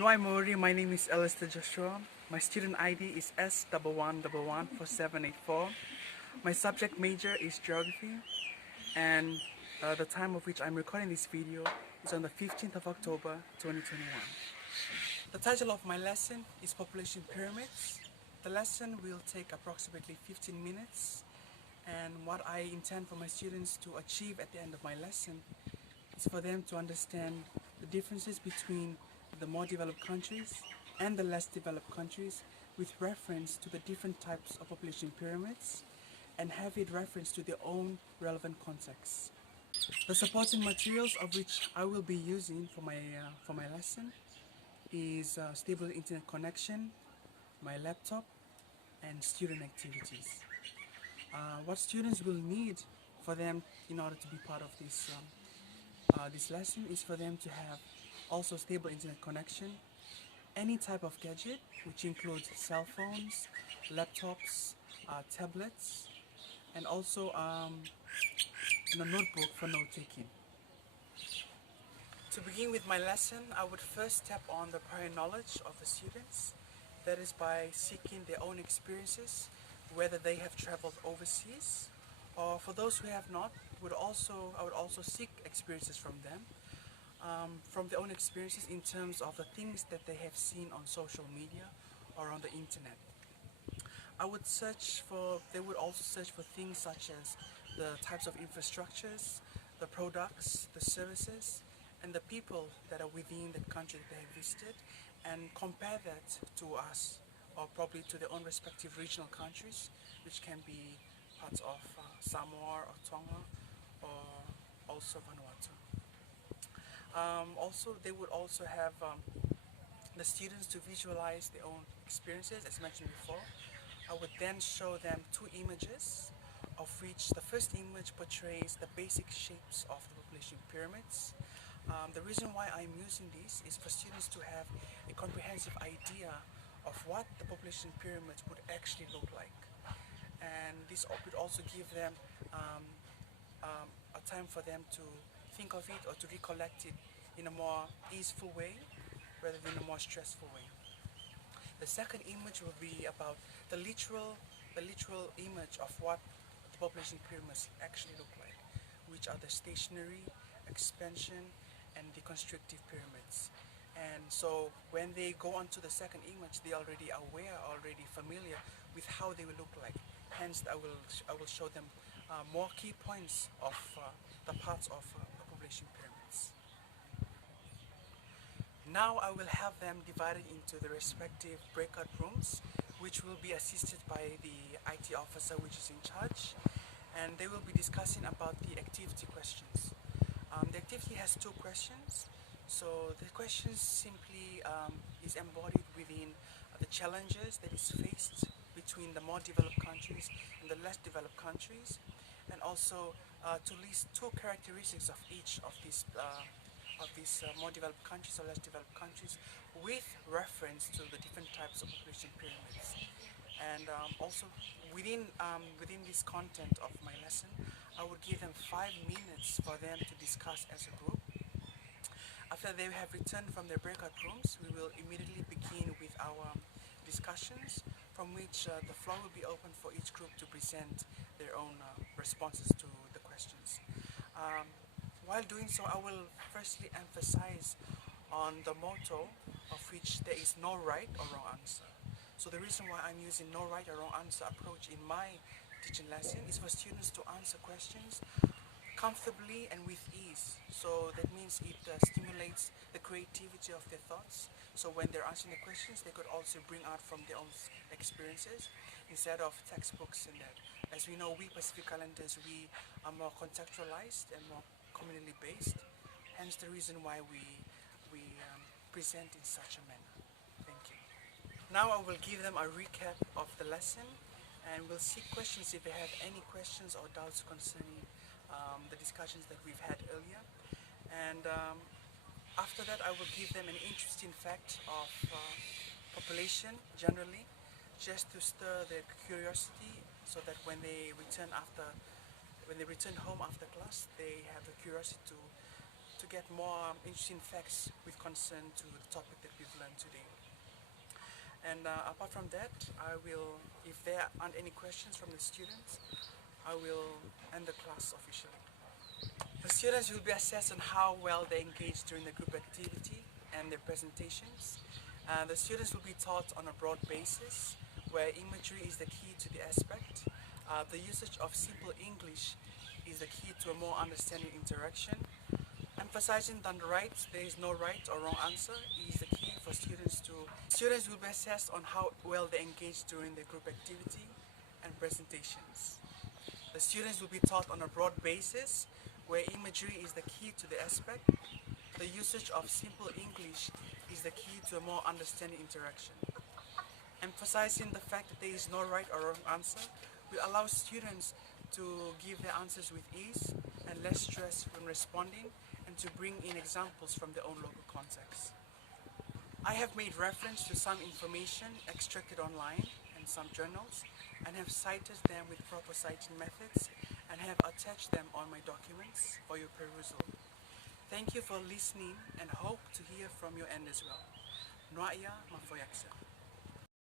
Noai Mori, my name is Alistair Joshua. My student ID is S11114784. My subject major is geography, and the time of which I'm recording this video is on the 15th of October 2021. The title of my lesson is Population Pyramids. The lesson will take approximately 15 minutes, and what I intend for my students to achieve at the end of my lesson is for them to understand the differences between the more developed countries and the less developed countries with reference to the different types of population pyramids and have it reference to their own relevant contexts. The supporting materials of which I will be using for my lesson is stable internet connection, my laptop, and student activities. What students will need for them in order to be part of this lesson is for them to have also stable internet connection, any type of gadget, which includes cell phones, laptops, tablets, and also a notebook for note taking. To begin with my lesson, I would first tap on the prior knowledge of the students. That is by seeking their own experiences, whether they have traveled overseas, or for those who have not, I would also seek experiences from them, from their own experiences in terms of the things that they have seen on social media or on the internet. They would also search for things such as the types of infrastructures, the products, the services, and the people that are within the country that they have visited, and compare that to us, or probably to their own respective regional countries, which can be parts of Samoa or Tonga, or also Vanuatu. Also, they would also have the students to visualize their own experiences, as mentioned before. I would then show them two images, of which the first image portrays the basic shapes of the population pyramids. The reason why I'm using this is for students to have a comprehensive idea of what the population pyramids would actually look like. And this would also give them a time for them to think of it or to recollect it in a more easeful way rather than a more stressful way. The second image will be about the literal image of what the population pyramids actually look like, which are the stationary, expansion, and the constrictive pyramids. And so when they go on to the second image, they're already aware, already familiar with how they will look like. Hence, I will show them more key points of the parts of the population pyramids. Now I will have them divided into the respective breakout rooms, which will be assisted by the IT officer which is in charge, and they will be discussing about the activity questions. The activity has two questions. So the questions simply is embodied within the challenges that is faced between the more developed countries and the less developed countries, and also to list two characteristics of each of these more developed countries or less developed countries with reference to the different types of population pyramids. And also within this content of my lesson, I would give them 5 minutes for them to discuss as a group. After they have returned from their breakout rooms, we will immediately begin with our discussions, from which the floor will be open for each group to present their own responses to the questions. While doing so, I will firstly emphasize on the motto of which there is no right or wrong answer. So the reason why I'm using no right or wrong answer approach in my teaching lesson is for students to answer questions comfortably and with ease. So that means it stimulates the creativity of their thoughts. So when they're answering the questions, they could also bring out from their own experiences instead of textbooks and that. As we know, we Pacific Islanders, we are more contextualized and more communally based. Hence the reason why we present in such a manner. Thank you. Now I will give them a recap of the lesson, and we'll seek questions if they have any questions or doubts concerning the discussions that we've had earlier. And after that, I will give them an interesting fact of population generally, just to stir their curiosity, so that when they return home after class, they have the curiosity to get more interesting facts with concern to the topic that we've learned today. And apart from that, if there aren't any questions from the students, I will end the class officially. The students will be assessed on how well they engage during the group activity and their presentations. The students will be taught on a broad basis, where imagery is the key to the aspect. The usage of simple English is the key to a more understanding interaction. Emphasizing on the right, there is no right or wrong answer, is the key for students to... Students will be assessed on how well they engage during the group activity and presentations. The students will be taught on a broad basis, where imagery is the key to the aspect. The usage of simple English is the key to a more understanding interaction. Emphasizing the fact that there is no right or wrong answer will allow students to give their answers with ease and less stress when responding, and to bring in examples from their own local context. I have made reference to some information extracted online and some journals, and have cited them with proper citing methods, and have attached them on my documents for your perusal. Thank you for listening, and hope to hear from your end as well. Noaya Mafoyaksa.